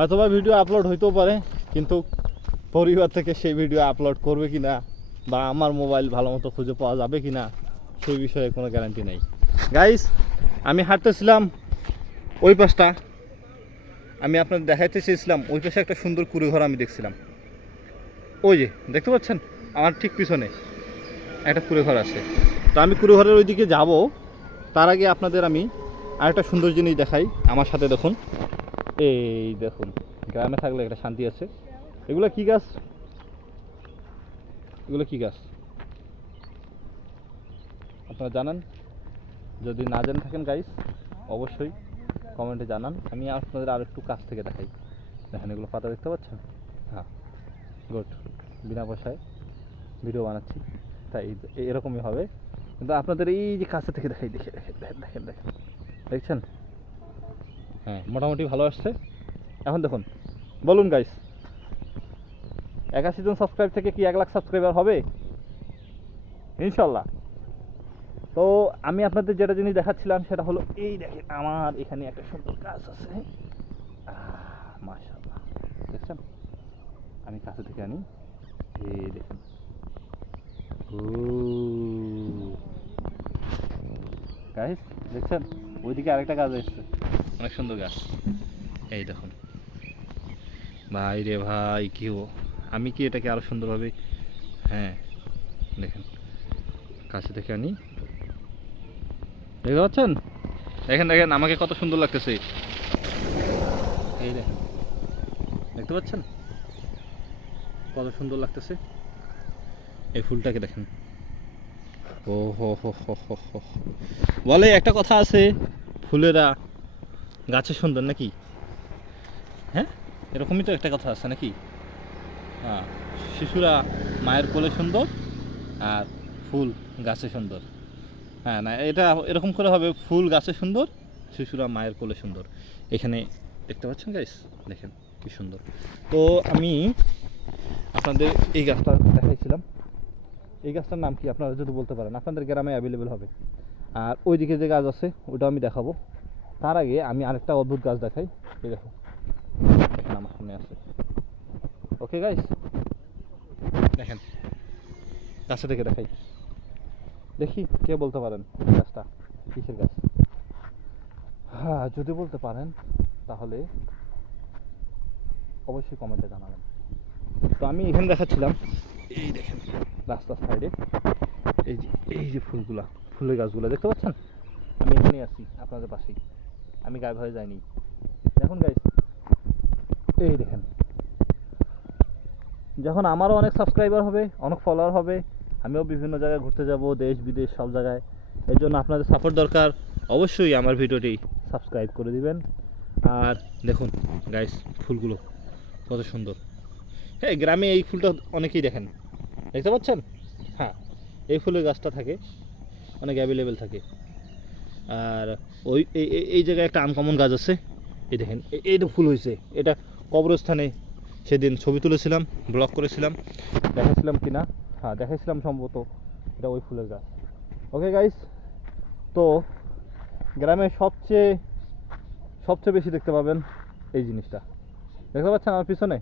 হয়তোবা video upload হইতেও পারে, কিন্তু পরিবার থেকে সেই ভিডিও আপলোড করবে কি না বা আমার মোবাইল ভালো মতো খুঁজে পাওয়া যাবে কি না সেই বিষয়ে কোনো গ্যারান্টি নেই। গাইস, আমি হাঁটতেছিলাম ওই পাশটা, আমি আপনাদের দেখাইতে চেয়েছিলাম ওই পাশে একটা সুন্দর কুড়েঘর আমি দেখছিলাম। ওই যে দেখতে পাচ্ছেন আমার ঠিক পিছনে একটা কুড়েঘর আছে। তো আমি কুড়েঘরের ওইদিকে যাব, তার আগে আপনাদের আমি আরেকটা সুন্দর জিনিস দেখাই। আমার সাথে দেখুন, এই দেখুন, গ্রামে থাকলে একটা শান্তি আছে। এগুলো কি গাছ? এগুলো কি গাছ আপনারা জানেন? যদি না জেনে থাকেন গাইস, অবশ্যই কমেন্টে জানান। আমি আপনাদের আর একটু কাছ থেকে দেখাই। দেখেন এগুলো পাতা দেখতে পাচ্ছেন? হ্যাঁ, গুড। বিনা পয়সায় ভিডিও বানাচ্ছি, তাই এরকমই হবে। কিন্তু আপনাদের এই যে কাছে থেকে দেখাই, দেখে দেখেন দেখেন দেখেন, দেখছেন? হ্যাঁ, মোটামুটি ভালো আসছে। এখন দেখুন, বলুন গাইস, 81 জন সাবস্ক্রাইব থেকে কি 1 লাখ সাবস্ক্রাইবার হবে? ইনশাল্লাহ। তো আমি আপনাদের যেটা জিনিস দেখাচ্ছিলাম সেটা হলো, এই দেখেন আমার এখানে একটা সুন্দর গাছ আছে। মাশাআল্লাহ, দেখছেন? আমি কাছে থেকে আনি, এই দেখেন। গাইস দেখছেন, ওইদিকে আরেকটা গাছ এসছে, অনেক সুন্দর গাছ। এই দেখুন ভাই রে ভাই, কি আমি কি এটাকে আরো সুন্দরভাবে, হ্যাঁ দেখেন কাছে থেকে আনি, দেখতে পাচ্ছেন? দেখেন দেখেন আমাকে কত সুন্দর লাগতেছে। এই দেখেন, দেখতে পাচ্ছেন কত সুন্দর লাগতেছে? এই ফুলটাকে দেখেন। ও হো হো হো হো হো। বলে একটা কথা আছে, ফুলেরা গাছে সুন্দর নাকি? হ্যাঁ, এরকমই তো একটা কথা আছে নাকি? হ্যাঁ, শিশুরা মায়ের কোলে সুন্দর আর ফুল গাছে সুন্দর। হ্যাঁ, না এটা এরকম করে হবে, ফুল গাছে সুন্দর, শিশুরা মায়ের কোলে সুন্দর। এখানে দেখতে পাচ্ছেন গাইস, দেখেন কি সুন্দর। তো আমি আপনাদের এই গাছটা দেখাইছিলাম। এই গাছটার নাম কি আপনারা যদি বলতে পারেন, আপনাদের গ্রামে অ্যাভেলেবেল হবে। আর ওইদিকে যে গাছ আছে ওইটাও আমি দেখাবো। তার আগে আমি আরেকটা অদ্ভুত গাছ দেখাই। এই দেখো, দেখেন আমার সামনে আছে। ওকে গাইস, দেখেন গাছে থেকে দেখাই, দেখি কে বলতে পারেন গাছটা কিসের গাছ। হ্যাঁ, যদি বলতে পারেন তাহলে অবশ্যই কমেন্টে জানাবেন। তো আমি এখানে দেখাচ্ছিলাম, এই দেখেন রাস্তার সাইডে এই যে, এই যে ফুলগুলা, ফুলের গাছগুলো দেখতে পাচ্ছেন? আমি এখানেই আছি আপনাদের পাশেই, আমি গায়েব হয়ে যাইনি। দেখুন গাইস, এই দেখেন, যখন আমারও অনেক সাবস্ক্রাইবার হবে, অনেক ফলোয়ার হবে, আমিও বিভিন্ন জায়গায় ঘুরতে যাব, দেশ বিদেশ সব জায়গায়। এর জন্য আপনাদের সাপোর্ট দরকার। অবশ্যই আমার ভিডিওটি সাবস্ক্রাইব করে দিবেন। আর দেখুন গাইস, ফুলগুলো কত সুন্দর। হ্যাঁ, গ্রামে এই ফুলটা অনেকেই দেখেন, দেখতে পাচ্ছেন? হ্যাঁ, এই ফুলের গাছটা থাকে, অনেক অ্যাভেলেবেল থাকে। আর ওই এই জায়গায় একটা আনকমন গাছ আছে, এই দেখেন, এই তো ফুল হয়েছে। এটা কবরস্থানে সেদিন ছবি তুলেছিলাম, ব্লগ করেছিলাম, দেখাইছিলাম কি না? হ্যাঁ, দেখাইছিলাম সম্ভবত। এটা ওই ফুলের গাছ। ওকে গাইস, তো গ্রামে সবচেয়ে বেশি দেখতে পাবেন এই জিনিসটা, দেখতে পাচ্ছেন আমার পিছনে?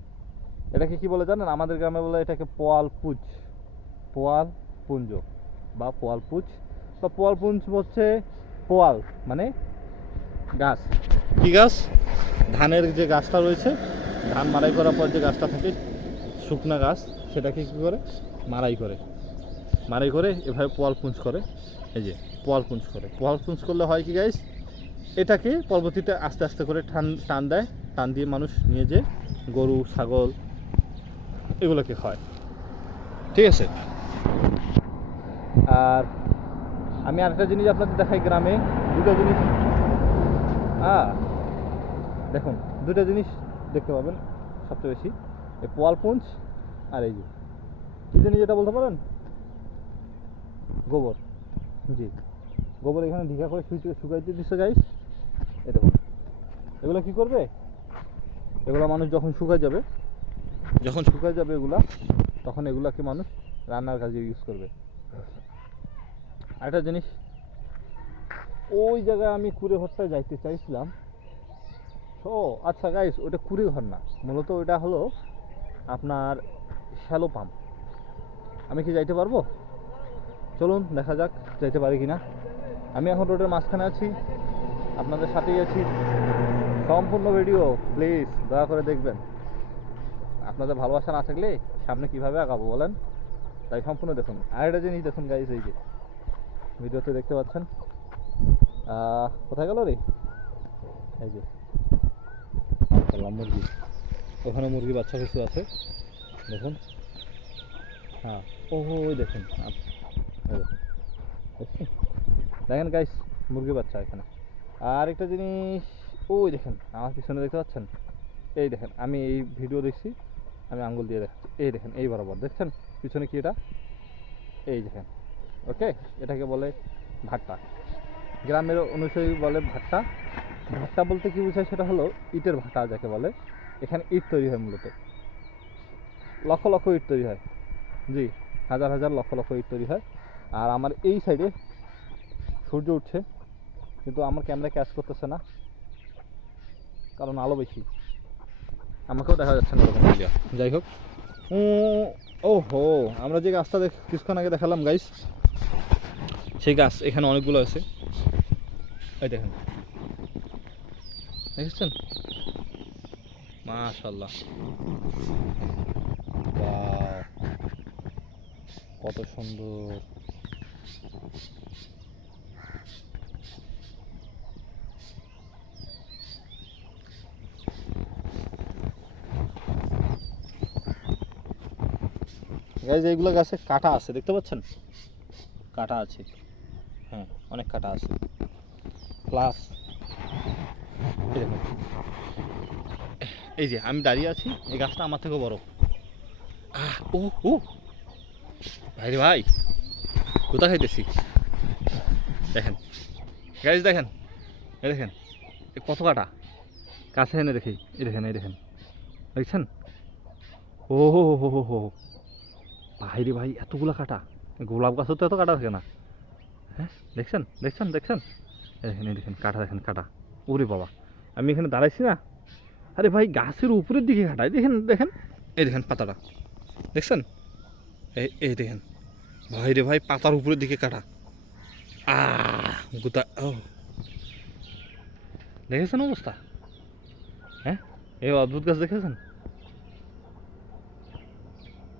এটাকে কি বলে জানেন? আমাদের গ্রামে বলে এটাকে পোয়াল পুঁজ, পোয়াল পুঞ্জ বা পোয়াল পুঁজ বা পোয়াল পুঞ্জ হচ্ছে পোয়াল মানে গাছ। কি গাছ? ধানের যে গাছটা রয়েছে, ধান মাড়াই করার পর যে গাছটা থাকে, শুকনা গাছ, সেটাকে কী করে মাড়াই করে এভাবে পোয়াল পুঞ্জ করে। এই যে পোয়াল পুঞ্জ করে, পোয়াল পুঞ্জ করলে হয় কি গাইস, এটাকে পরবর্তীতে আস্তে আস্তে করে টান দেয়, টান দিয়ে মানুষ নিয়ে যে গরু ছাগল এগুলোকে খায়, ঠিক আছে? আর আমি আরেকটা জিনিস আপনাদের দেখাই, গ্রামে দুটো জিনিস, দেখুন দুটো জিনিস দেখতে পাবেন সবচেয়ে বেশি, এই পোয়াল পুঞ্জ আর এই যে কী জিনিস, যেটা বলতে পারেন? গোবর। জি, গোবর এখানে ঢিকা করে শুকাইতে দিচ্ছে গাইস। এই দেখুন, এগুলো কি করবে? এগুলো মানুষ যখন শুকায় যাবে এগুলা, তখন এগুলাকে মানুষ রান্নার কাজে ইউজ করবে। আরেকটা জিনিস, ওই জায়গায় আমি কুড়ে ঘরটায় যাইতে চাইছিলাম, ও আচ্ছা গাইস, ওটা কুড়ি ঘর না, মূলত ওটা হলো আপনার শ্যালো পাম্প। আমি কি যাইতে পারবো? চলুন দেখা যাক যাইতে পারি কিনা। আমি এখন রোডের মাঝখানে আছি, আপনাদের সাথেই আছি। সম্পূর্ণ ভিডিও প্লিজ দয়া করে দেখবেন। আপনাদের ভালোবাসা না থাকলে সামনে কিভাবে আগাবো বলেন? তাই সম্পূর্ণ দেখুন। আর একটা জিনিস দেখুন গাইস, এই যে ভিডিওতে দেখতে পাচ্ছেন, কোথায় গেল রে? এই যে মুরগি, ওখানে মুরগি বাচ্চা কিছু আছে দেখুন। হ্যাঁ, ওহো ওই দেখুন, দেখেন গাইস মুরগি বাচ্চা এখানে। আর একটা জিনিস, ওই দেখেন আমার পিছনে দেখতে পাচ্ছেন, এই দেখেন আমি এই ভিডিও দেখছি, আমি আঙ্গুল দিয়ে দেখাচ্ছি, এই দেখেন এই বরাবর দেখছেন পিছনে কি এটা, এই দেখেন। ওকে, এটাকে বলে ভাট্টা, গ্রামের অনুসারী বলে ভাট্টা। ভাট্টা বলতে কি বোঝায় সেটা হলো ইটের ভাটা যাকে বলে। এখানে ইট তৈরি হয়, মূলত লক্ষ লক্ষ ইট তৈরি হয়, জি হাজার হাজার লক্ষ লক্ষ ইট তৈরি হয়। আর আমার এই সাইডে সূর্য উঠছে, কিন্তু আমার ক্যামেরা ক্যাচ করতেছে না, কারণ আলো বেশি, আমাকেও দেখা যাচ্ছে না ওরকম এরিয়া। যাই হোক, ও হো, আমরা যে গাছটা কিছুক্ষণ আগে দেখালাম গাইস, সেই গাছ এখানে অনেকগুলো আছে। এই দেখেন, দেখেছেন? মাশাআল্লাহ, ওয়াও, কত সুন্দর। গাইস এইগুলো গাছে কাটা আছে, দেখতে পাচ্ছেন? কাটা আছে, হ্যাঁ অনেক কাটা আছে। প্লাস এই যে আমি দাঁড়িয়ে আছি, এই গাছটা আমার থেকেও বড়। ও ও ভাই রে ভাই, কোথা খাইতেছি দেখেন গাইস, দেখেন এই দেখেন কত কাটা, কাছে এনে দেখি, এই দেখেন এই দেখেন, দেখছেন? ও হো হো হো হো ভাই রে ভাই, এতগুলা কাটা! গোলাপ গাছও তো এত কাটা থাকে না। হ্যাঁ দেখছেন দেখছেন দেখছেন, এই দেখেন এই দেখেন কাটা, দেখেন কাটা। ওরে বাবা, আমি এখানে দাঁড়াইছি না, আরে ভাই গাছের উপরের দিকে কাটায়, দেখেন দেখেন, এই দেখেন পাতাটা দেখছেন? এই এই দেখেন ভাই রে ভাই, পাতার উপরের দিকে কাটা। গোটা, ও দেখেছেন অবস্থা? হ্যাঁ, এই অদ্ভুত গাছ দেখেছেন?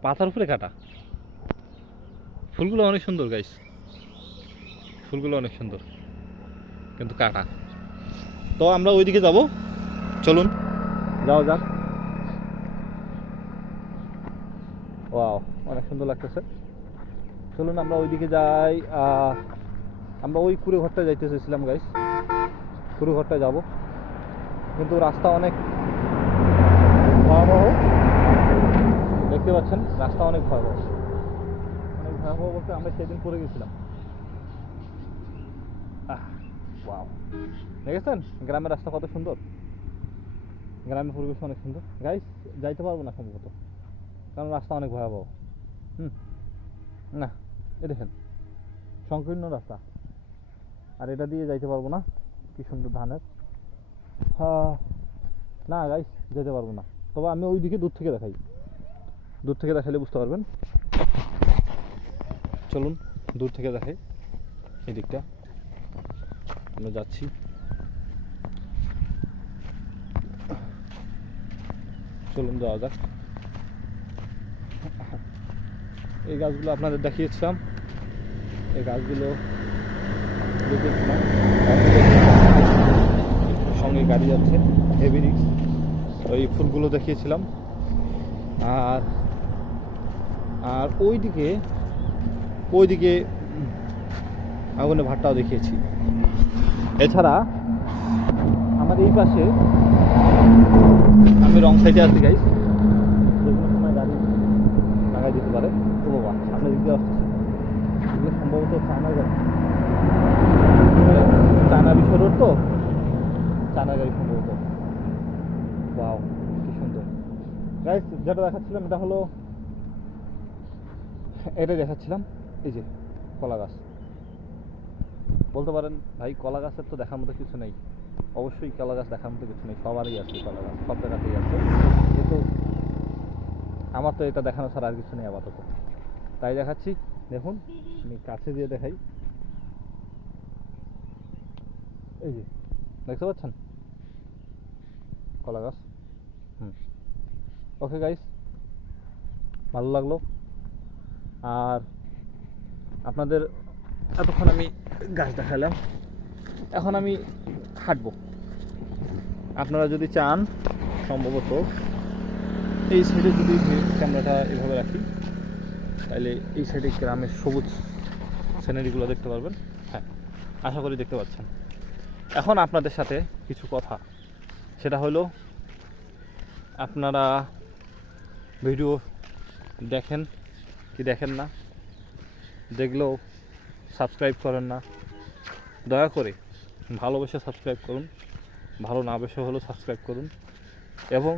পাতার উপরে কাটা। ফুলগুলো অনেক সুন্দর গাইস, ফুলগুলো অনেক সুন্দর, কিন্তু কাটা। তো আমরা ওইদিকে যাব, চলুন যাও যাক। ওয়াও, অনেক সুন্দর লাগতেছে, চলুন আমরা ওইদিকে যাই। আমরা ওই কুড়ে ঘরটায় যাইতে চেয়েছিলাম গাইস, কুড়ে ঘরটায় যাব, কিন্তু রাস্তা অনেক ভয়াবহ, দেখতে পাচ্ছেন রাস্তা অনেক ভয়াবহ। অনেক ভয়াবহ বলতে আমরা সেদিন পড়ে গেছিলাম। ওয়াও, দেখেছেন গ্রামের রাস্তা কত সুন্দর, গ্রামের পরিবেশ অনেক সুন্দর। গাইস যাইতে পারবো না সম্ভবত, কারণ রাস্তা অনেক ভয়াবহ। না, এ দেখেন সংকীর্ণ রাস্তা, আর এটা দিয়ে যাইতে পারবো না। কি সুন্দর ধানের, না গাইস যেতে পারবো না। তবে আমি ওই দিকে দূর থেকে দেখাই, দূর থেকে দেখালে বুঝতে পারবেন। চলুন দূর থেকে দেখাই, এই দিকটা আমরা যাচ্ছি। চলুন যাওয়া যাক। এই গাছগুলো আপনাদের দেখিয়েছিলাম, এই গাছগুলো দেখেছিলাম, সঙ্গে গাড়ি যাচ্ছে হেভি রিক্স, ওই ফুলগুলো দেখিয়েছিলাম। আর আর ওইদিকে আগুনে ভাটটাও দেখিয়েছি। এছাড়া আমার এই পাশে, আমি রং সাইডে আছি গাইস, যে কোনো সময় গাড়ি লাগাই দিতে পারে। ও বাবা, সামনে দিকে আসতেছে, এগুলো সম্ভবত চায়না গাড়ি, চায়না বিশ্ব রোড তো, চায়না গাড়ি সম্ভবত। ওয়াও কি সুন্দর গাইস, যেটা দেখাচ্ছিলাম এটা হলো, এটা দেখাচ্ছিলাম এই যে কলা গাছ। বলতে পারেন ভাই কলা গাছের তো দেখার মতো কিছু নেই, অবশ্যই কলা গাছ দেখার মতো কিছু নেই, সবারই আছে কলা গাছ, সব জায়গাতেই আছে, কিন্তু আমার তো এটা দেখানো ছাড়া আর কিছু নেই আপাতত, তাই দেখাচ্ছি। দেখুন আমি কাছে দিয়ে দেখাই, এই যে দেখতে পাচ্ছেন কলা গাছ। ওকে গাইস, ভালো লাগলো। আর আপনাদের এতক্ষণ আমি গাছ দেখালাম, এখন আমি হাঁটবো। আপনারা যদি চান সম্ভবত এই সাইডে যদি ক্যামেরাটা এভাবে রাখি, তাহলে এই সাইডে গ্রামের সবুজ সিনারিগুলো দেখতে পারবেন। হ্যাঁ, আশা করি দেখতে পাচ্ছেন। এখন আপনাদের সাথে কিছু কথা, সেটা হলো আপনারা ভিডিও দেখেন কি দেখেন না, দেখলেও সাবস্ক্রাইব করেন না, দয়া করে ভালোবেসে সাবস্ক্রাইব করুন, ভালো না বেসে হলেও সাবস্ক্রাইব করুন। এবং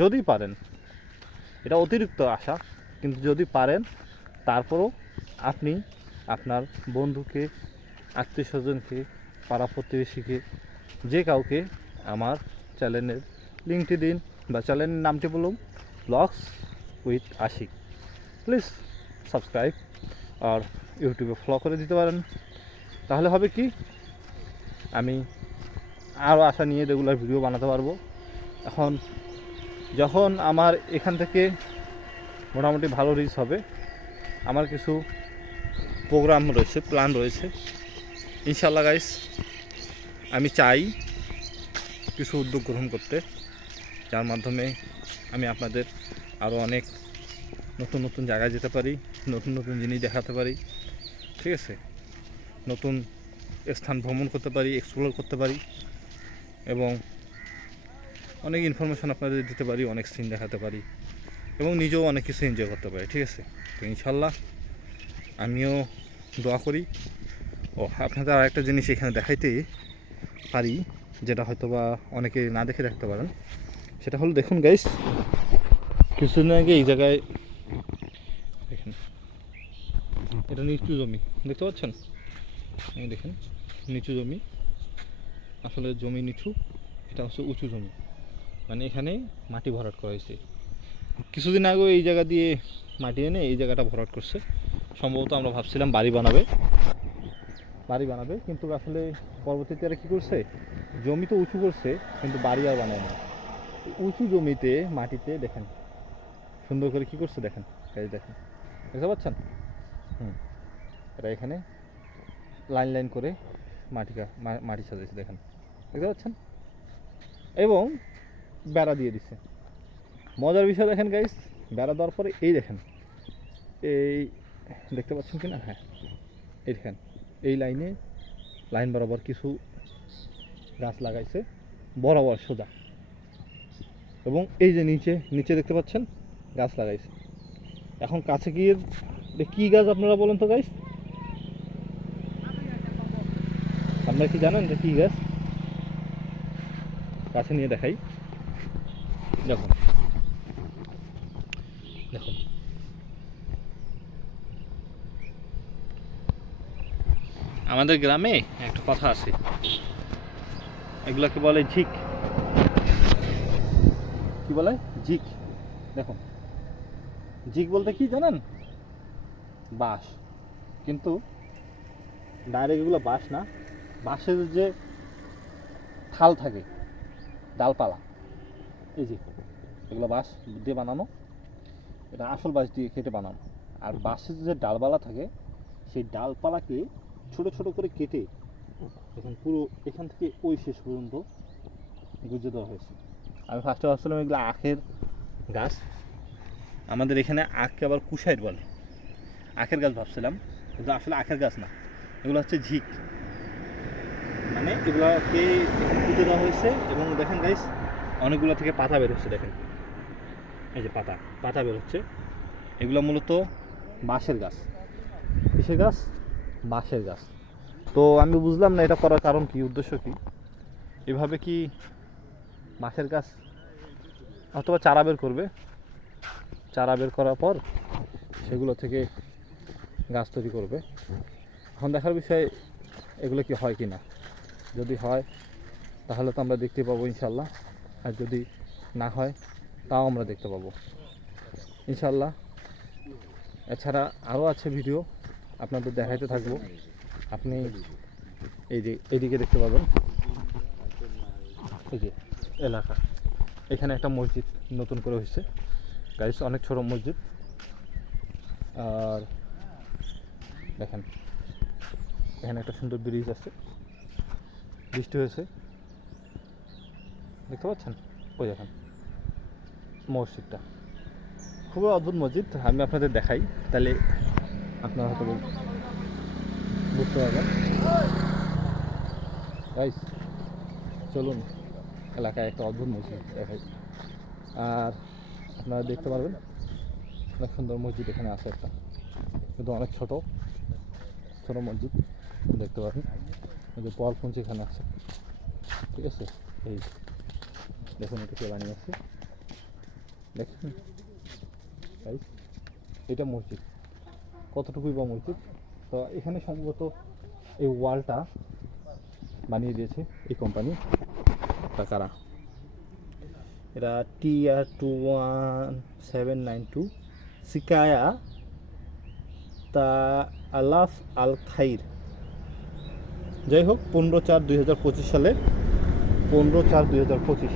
যদি পারেন, এটা অতিরিক্ত আশা, কিন্তু যদি পারেন তারপরও আপনি আপনার বন্ধুকে, আত্মীয় স্বজনকে, পাড়া প্রতিবেশীকে, যে কাউকে আমার চ্যানেলের লিঙ্কটি দিন, বা চ্যানেলের নামটি বলুন blogs with Ashiq. Please subscribe আর ইউটিউবে ফলো করে দিতে পারেন। তাহলে হবে কি, আমি আরও আশা নিয়ে রেগুলার ভিডিও বানাতে পারবো। এখন যখন আমার এখান থেকে মোটামুটি ভালো রিচ হবে, আমার কিছু প্রোগ্রাম রয়েছে, প্ল্যান রয়েছে ইনশাল্লাহ গাইস। আমি চাই কিছু উদ্যোগ গ্রহণ করতে, যার মাধ্যমে আমি আপনাদের আরও অনেক নতুন নতুন জায়গায় যেতে পারি, নতুন নতুন জিনিস দেখাতে পারি, ঠিক আছে, নতুন স্থান ভ্রমণ করতে পারি, এক্সপ্লোর করতে পারি, এবং অনেক ইনফরমেশন আপনাদের দিতে পারি, অনেক সিন দেখাতে পারি, এবং নিজেও অনেক কিছু এনজয় করতে পারি, ঠিক আছে। তো ইনশাল্লাহ আমিও দোয়া করি। ও আপনাদের আর একটা জিনিস এখানে দেখাইতে পারি, যেটা হয়তো বা অনেকে না দেখে রাখতে পারেন, সেটা হলো দেখুন গাইস, কিছুদিন আগে এই জায়গায় দেখেন, এটা নিচু জমি দেখতে পাচ্ছেন, এই দেখেন নিচু জমি, আসলে জমি নিচু, এটা হচ্ছে উঁচু জমি, মানে এখানে মাটি ভরাট করা হয়েছে। কিছুদিন আগেও এই জায়গা দিয়ে মাটি এনে এই জায়গাটা ভরাট করছে। সম্ভবত আমরা ভাবছিলাম বাড়ি বানাবে, কিন্তু আসলে পরবর্তীতে আর কী করছে, জমি তো উঁচু করছে কিন্তু বাড়ি আর বানায় না। উঁচু জমিতে মাটিতে দেখেন সুন্দর করে কী করছে, দেখেন দেখেন, দেখতে পাচ্ছেন। এটা এখানে লাইন করে মাটি সাজাইছে, দেখেন দেখতে পাচ্ছেন, এবং বেড়া দিয়ে দিচ্ছে। মজার বিষয় দেখেন গাইস, বেড়া দেওয়ার পরে এই দেখেন, এই দেখতে পাচ্ছেন কি না, হ্যাঁ এই দেখেন, এই লাইন বরাবর কিছু গাছ লাগাইছে বরাবর সোজা, এবং এই যে নিচে দেখতে পাচ্ছেন গাছ লাগাইছে। এখন কাছে গিয়ে কি গাছ আপনারা বলেন তো গাইস, আপনারা কি জানেন যে কি গাছ? কাছে নিয়ে দেখাই, দেখুন দেখুন, আমাদের গ্রামে একটা কথা আছে, এগুলাকে বলে ঝিক। কি বলে? ঝিক। দেখুন, ঝিক বলতে কি জানেন? বাঁশ। কিন্তু ডাইরেক্ট এগুলো বাঁশ না, বাঁশের যে থাল থাকে, ডালপালা, এই যে এগুলো বাঁশ দিয়ে বানানো, এটা আসল বাঁশ দিয়ে কেটে বানানো। আর বাঁশের যে ডালপালা থাকে, সেই ডালপালাকে ছোট ছোট করে কেটে এখন পুরো এখান থেকে ওই শেষ পর্যন্ত গুজে দেওয়া হয়েছে। আমি ফার্স্টে ভাবছিলাম এগুলো আখের গাছ, আমাদের এখানে আখকে আবার কুশাইট বলে, আখের গাছ ভাবছিলাম, কিন্তু আসলে আখের গাছ না, এগুলো হচ্ছে ঝিক। মানে এগুলোকে এখানে পুঁতে দেওয়া হয়েছে, এবং দেখেন গাইস অনেকগুলো থেকে পাতা বের হচ্ছে, দেখেন এই যে পাতা বের হচ্ছে। এগুলো মূলত বাঁশের গাছ। কিসের গাছ? বাঁশের গাছ। তো আমি বুঝলাম না এটা করার কারণ কি, উদ্দেশ্য কি। এভাবে কি বাঁশের গাছ অথবা চারা বের করবে, চারা বের করার পর সেগুলো থেকে গাছ তৈরি করবে। এখন দেখার বিষয় এগুলো কি হয় কি না। যদি হয় তাহলে তো আমরা দেখতে পাবো ইনশাল্লাহ, আর যদি না হয় তাও আমরা দেখতে পাবো ইনশাল্লাহ। এছাড়া আরও আছে ভিডিও, আপনাদের দেখাইতে থাকবো। আপনি এই যে এইদিকে দেখতে পাবেন, এই যে এলাকা, এখানে একটা মসজিদ নতুন করে হয়েছে গাইস, অনেক ছোট মসজিদ। আর দেখেন এখানে একটা সুন্দর ব্রিজ আছে, বৃষ্টি হয়েছে দেখতে পাচ্ছেন। ওই দেখেন মসজিদটা, খুবই অদ্ভুত মসজিদ, আমি আপনাদের দেখাই, তাহলে আপনারা হয়তো বুঝতে পারবেন। গাইস চলুন, এলাকায় একটা অদ্ভুত মসজিদ দেখাই, আর আপনারা দেখতে পারবেন অনেক সুন্দর মসজিদ এখানে আছে একটা, কিন্তু অনেক ছোট ছোট মসজিদ দেখতে পাবেন। ওই যে পলপুঞ্জ এখানে আছে, ঠিক আছে। এই দেখুন এটা কে বানিয়ে আছে, দেখুন গাইস, এটা মসজিদ, কতটুকুই বা মসজিদ। তো এখানে সম্ভবত এই ওয়ালটা বানিয়ে দিয়েছে এই কোম্পানি, কারা, এরা TR21792 সিকায়া তা আলাফ আল খাইর। যাই হোক 15/4/2025 সালে, 15/4/2025,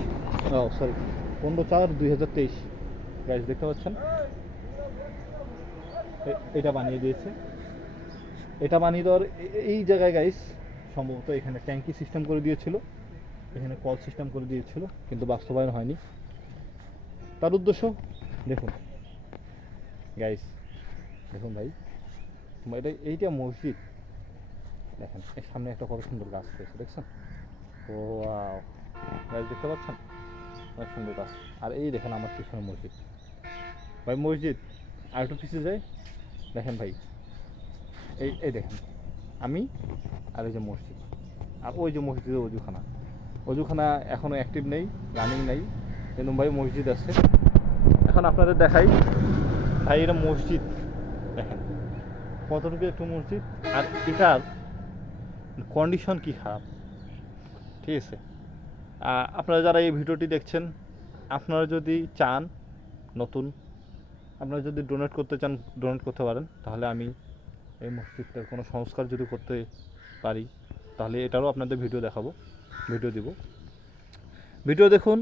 সরি 15/4/2023 গাইস দেখতে পাচ্ছেন। এটা বানিয়ে দিয়েছে, এটা বানিয়ে দেওয়ার এই জায়গায় গাইস সম্ভবত এখানে ট্যাঙ্কি সিস্টেম করে দিয়েছিল, এখানে কল সিস্টেম করে দিয়েছিল, কিন্তু বাস্তবায়ন হয়নি। তার উদ্দেশ্য দেখুন গাইস, দেখুন ভাই, এটা এইটা মসজিদ, দেখেন এর সামনে একটা কত সুন্দর গাছ রয়েছে দেখছেন। ও গাছ দেখতে পাচ্ছেন, অনেক সুন্দর গাছ। আর এই দেখেন আমার পিছনে মসজিদ, ভাই মসজিদ আর একটু পিছিয়ে যায়, দেখেন ভাই, এই দেখেন আমি, আর এই যে মসজিদ, আর ওই যে মসজিদের অজুখানা এখনও অ্যাক্টিভ নেই, রানিং নেই, কিন্তু ভাই মসজিদ আছে। এখন আপনাদের দেখাই ভাই, এটা মসজিদ দেখেন কতটুকু একটু মসজিদ, আর এটার কন্ডিশন কি খারাপ, ঠিক আছে। আপনারা যারা এই ভিডিওটি দেখছেন, আপনারা যদি চান নতুন, আপনারা যদি ডোনেট করতে চান ডোনেট করতে পারেন, তাহলে আমি এই মসজিদটার কোনো সংস্কার যদি করতে পারি, তাহলে এটারও আপনাদের ভিডিও দেখাবো, ভিডিও দিব, ভিডিও দেখুন।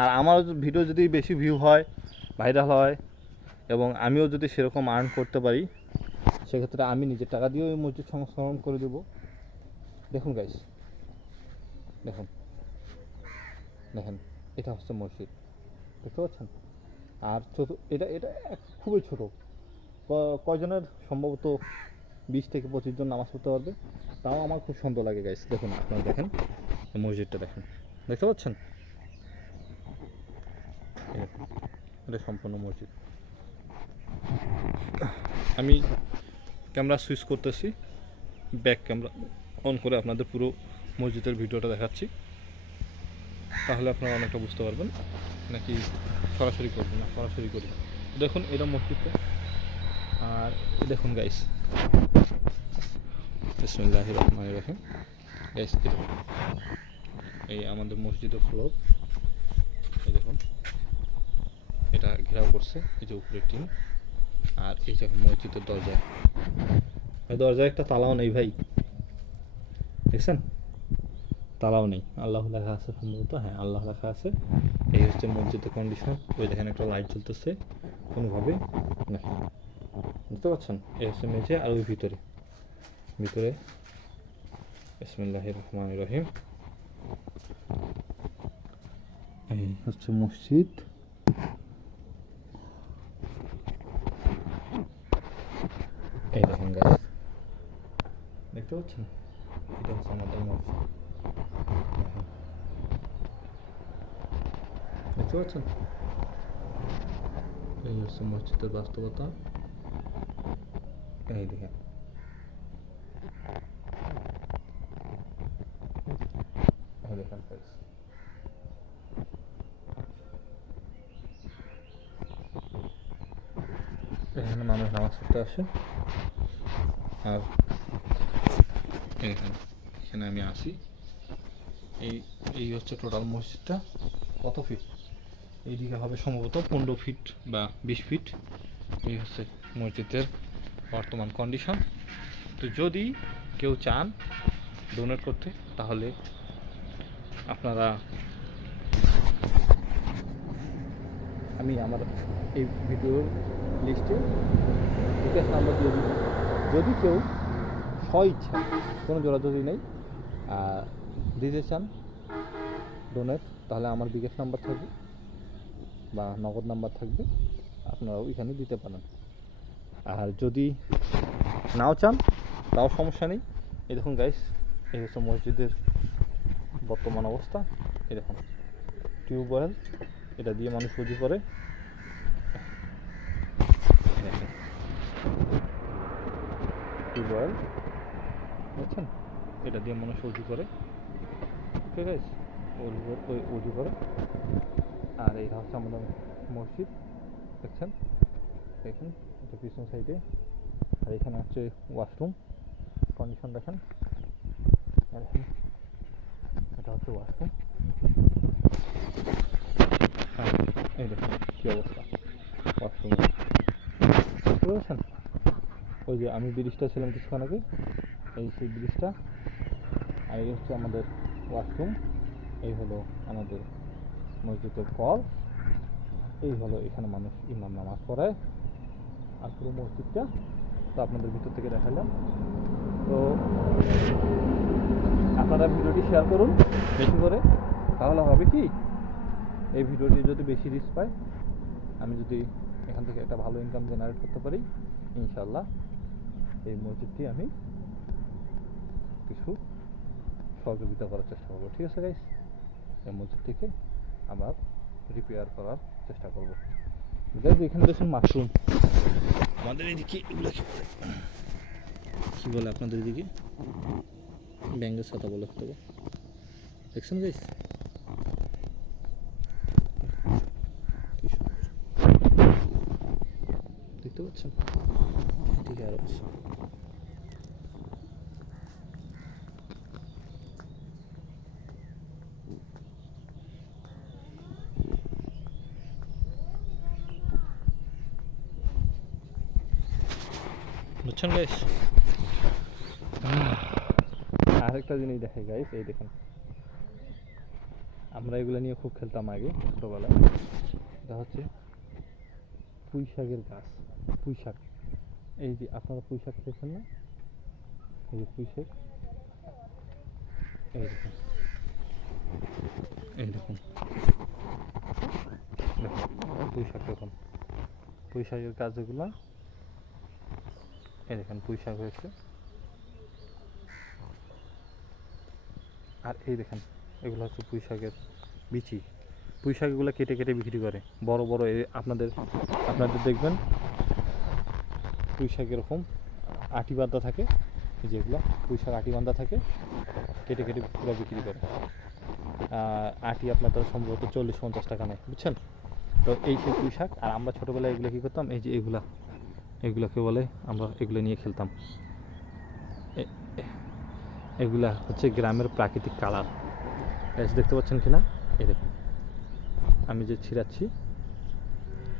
আর আমার ভিডিও যদি বেশি ভিউ হয়, ভাইরাল হয়, এবং আমিও যদি সেরকম আর্ন করতে পারি, সেক্ষেত্রে আমি নিজের টাকা দিয়েও এই মসজিদ সংস্করণ করে দেবো। দেখুন গাইস, দেখুন দেখেন এটা হচ্ছে মসজিদ দেখতে পাচ্ছেন। আর ছোট এটা এটা খুবই ছোট, কয়জনের সম্ভবত 20 থেকে 25 জন নামাজ পড়তে পারবে, তাও আমার খুব সুন্দর লাগে গাইস। দেখুন আপনারা দেখেন মসজিদটা, দেখেন দেখতে পাচ্ছেন, এটা সম্পূর্ণ মসজিদ। আমি ক্যামেরা সুইচ করতেছি, ব্যাক ক্যামেরা অন করে আপনাদের পুরো মসজিদের ভিডিওটা দেখাচ্ছি, তাহলে আপনারা অনেকটা বুঝতে পারবেন। নাকি সরাসরি করবেন না, সরাসরি করি। দেখুন এটা মসজিদটা, আর দেখুন গাইস, বিসমিল্লাহির রহমানির রহিম গাইস, এই আমাদের মসজিদের ফ্লোর, এই দেখুন এটা ঘেরাও করছে, এই যে উপরে টিন, আর এই যে মসজিদের দরজা, দরজায় একটা তালাও নেই ভাই, দেখছেন তালাও নেই, আল্লাহ লেখা আছে সম্ভবত, হ্যাঁ আল্লাহ লেখা আছে। এই হচ্ছে মসজিদের কন্ডিশন। ওই দেখেন একটা লাইট জ্বলতেছে কোনোভাবে না, বুঝতে পারছেন। এই হচ্ছে মেঝে, আর ওই ভিতরে বিসমিল্লাহির রহমানির রহিম, এই হচ্ছে মসজিদ। এই দেখেন গাইস, দেখতে পাচ্ছেন, এটা হচ্ছে আমাদের মসজিদ, দেখতে পাচ্ছেন। এই হচ্ছে মসজিদের বাস্তবতা, এই দেখেন এখানে মানুষ নামাজ পড়তে আসে, আর এখানে আমি আসি, এই এই হচ্ছে টোটাল মসজিদটা। কত ফিট? এইদিকে হবে সম্ভবত 15 ফিট বা 20 ফিট। এই হচ্ছে মসজিদের বর্তমান কন্ডিশন। তো যদি কেউ চান ডোনেট করতে, তাহলে আপনারা, আমি আমার এই ভিডিওর লিস্টে বিকাশ নাম্বার দিয়ে দিব। যদি কেউ ইচ্ছা, কোনো জোরাজুরি নেই, দিতে চান ডোনেট, তাহলে আমার বিকাশ নাম্বার থাকবে বা নগদ নাম্বার থাকবে, আপনারা ওইখানে দিতে পারেন। আর যদি নাও চান তাও সমস্যা নেই। এই দেখুন গাইস, এই হচ্ছে মসজিদের বর্তমান অবস্থা। এই দেখুন টিউবওয়েল, এটা দিয়ে মানুষ উজু করে। টিউবওয়েল বুঝছেন, এটা দিয়ে মানুষ উজু করে। ঠিক আছে, উজু করে। আর এইটা হচ্ছে আমাদের মসজিদ, দেখছেন দেখুন, এটা পিছন সাইডে। আর এখানে হচ্ছে ওয়াশরুম কন্ডিশন দেখেন। এটা হচ্ছে ওয়াশরুম। এই দেখুন কী অবস্থা ওয়াশরুম, বুঝতে পেরেছেন? ওই যে আমি ব্রিজটা ছিলাম কিছুক্ষণ আগে, এই সেই ব্রিজটা। আর এই হচ্ছে আমাদের ওয়াশরুম। এই হলো আমাদের মসজিদের কল। এই হলো এখানে মানুষ ইমাম নামাজ পড়ায়। আর পুরো মসজিদটা তো আপনাদের ভিতর থেকে দেখালাম। তো আপনারা ভিডিওটি শেয়ার করুন বেশি করে, তাহলে হবে কি, এই ভিডিওটি যদি বেশি রিচ পায়, আমি যদি এখান থেকে একটা ভালো ইনকাম জেনারেট করতে পারি, ইনশাল্লাহ এই মসজিদটি আমি কিছু সহযোগিতা করার চেষ্টা করবো। ঠিক আছে গাইস, এই মসজিদটিকে আবার রিপেয়ার করার চেষ্টা করবো। এখানে দেখুন মাশরুম, আমাদের এদিকে এগুলো কি বলে, আপনাদের এদিকে ব্যাঙ্গের ছাতা বলে হতে হবে, দেখছেন গাইস? দেখতে পাচ্ছেন? ঠিক আর অবশ্য বুঝছেন গাইস? আরেকটা জিনিস দেখাই গাইস, এই দেখেন, আমরা এগুলো নিয়ে খুব খেলতাম আগে ছোটোবেলায়। এটা হচ্ছে পুঁই শাকের গাছ। পুঁই শাক, এই যে আপনারা পুঁই শাক খেয়েছেন না? এই যে পুঁই শাক, এই দেখুন, এই দেখুন পুঁই শাক। দেখুন পুঁই শাকের গাছ এগুলো, এই দেখেন পুঁই শাক হয়েছে। আর এই দেখেন, এগুলো হচ্ছে পুঁই শাকের বিচি। পুঁই শাক এগুলো কেটে কেটে বিক্রি করে, বড় বড়। আপনাদের দেখবেন পুঁই শাক এরকম আটি বাঁধা থাকে, যেগুলো পুঁই শাক আটি বাঁধা থাকে, কেটে কেটে পুরো বিক্রি করে। আটি আপনাদের সম্ভবত 40-50 টাকা নেয়, বুঝছেন? তো এই সেই পুঁই শাক। আর আমরা ছোটোবেলায় এগুলো কী করতাম, এই যে এগুলাকে বলে, আমরা এগুলো নিয়ে খেলতাম। এগুলা হচ্ছে গ্রামের প্রাকৃতিক কালার, দেখতে পাচ্ছেন কিনা? এই দেখুন, আমি যে ছিঁড়াচ্ছি,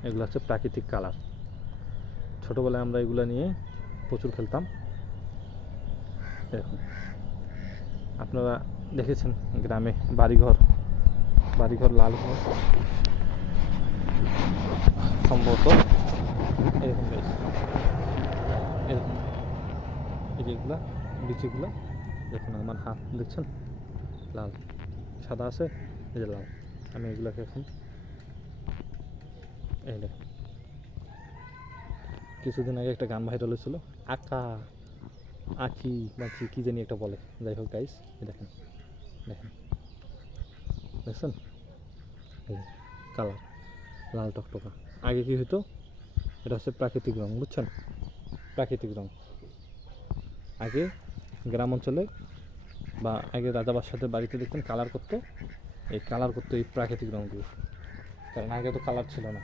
এগুলো হচ্ছে প্রাকৃতিক কালার। ছোটোবেলায় আমরা এগুলো নিয়ে প্রচুর খেলতাম। দেখুন, আপনারা দেখেছেন গ্রামে বাড়িঘর লাল ঘর সম্ভবত এরকম গাছ, এরকম। এই যেগুলা লিচিগুলো দেখুন, আমার হাত দেখছেন লাল, সাদা আছে, এই যে লাল। আমি এগুলাকে এখন এই দেখ, কিছুদিন আগে একটা গান ভাইরাল হয়েছিল, আঁকি বাঁচি কি জানি একটা বলে, যাই হোক গাইস, দেখেন দেখছেন, এই কালার লাল টকটকা। আগে কি হতো, এটা হচ্ছে প্রাকৃতিক রং, বুঝছেন? প্রাকৃতিক রং আগে গ্রাম অঞ্চলে বা আগে রাজা বাদশাদের বাড়িতে দেখতেন কালার করতো, এই প্রাকৃতিক রং দিয়ে। কারণ আগে তো কালার ছিল না,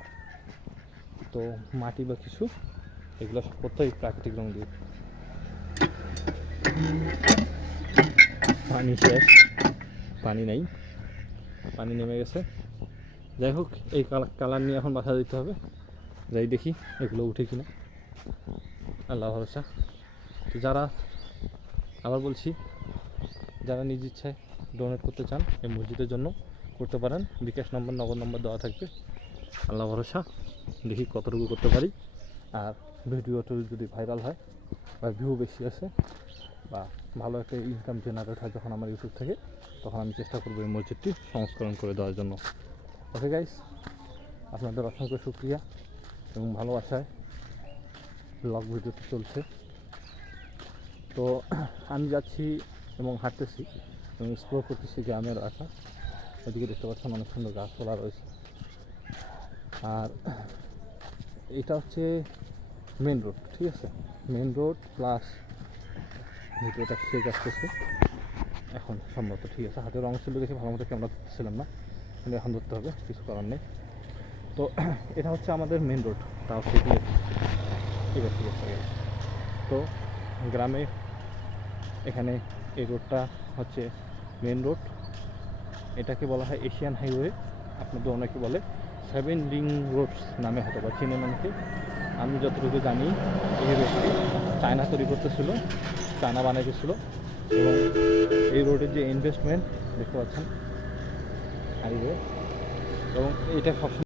তো মাটি বা কিছু এগুলো সব করতো এই প্রাকৃতিক রং দিয়ে। পানি শেষ, পানি নেই, পানি নেমে গেছে। যাই হোক, এই কালার নিয়ে এখন বাসা দিতে হবে। যাই দেখি এগুলো উঠে কিনা, আল্লাহ ভরসা। তো যারা, আবার বলছি, যারা নিজ ইচ্ছায় ডোনেট করতে চান এই মসজিদের জন্য করতে পারেন। বিকাশ নম্বর, নগদ নম্বর দেওয়া থাকবে। আল্লাহ ভরসা, দেখি কতটুকু করতে পারি। আর ভিডিওটা যদি ভাইরাল হয় বা ভিউ বেশি আসে বা ভালো একটা ইনকাম জেনারেট হয় যখন আমার ইউটিউব থেকে, তখন আমি চেষ্টা করবো এই মসজিদটি সংস্করণ করে দেওয়ার জন্য। ওকে গাইস, আপনাদের অসংখ্য শুকরিয়া এবং ভালোবাসায় ব্লগ ভিডিওটি চলছে। তো আমি যাচ্ছি এবং হাঁটতেছি এবং এক্সপ্লোর করতেছি গ্রামের এলাকা। এদিকে দেখতে পাচ্ছেন অনেক সুন্দর গাছপালা রয়েছে। আর এটা হচ্ছে মেন রোড, ঠিক আছে, মেন রোড প্লাস ভিডিওটা শেষ আসতেছে এখন সম্ভবত, ঠিক আছে। হাতের রং ছিল দেখে ভালো মতো ক্যামেরা ধরতেছিলাম না, কিন্তু এখন ধরতে হবে, কিছু করার নেই। তো এটা হচ্ছে আমাদের মেন রোড, তা হচ্ছে ঠিক আছে, ঠিক আছে, ঠিক আছে। তো গ্রামে এখানে এই রোডটা হচ্ছে মেন রোড। এটাকে বলা হয় এশিয়ান হাইওয়ে, আপনাদের অনেকে বলে 7 রিং রোডস নামে হয়তো বা চিনেন অনেকে। আমি যতটুকু জানি এই রোডটি চায়না তৈরি করতেছিল, চায়না বানাইতেছিল। এবং এই রোডের যে ইনভেস্টমেন্ট দেখতে পাচ্ছেন হাইওয়ে, এবং এটা সবসময়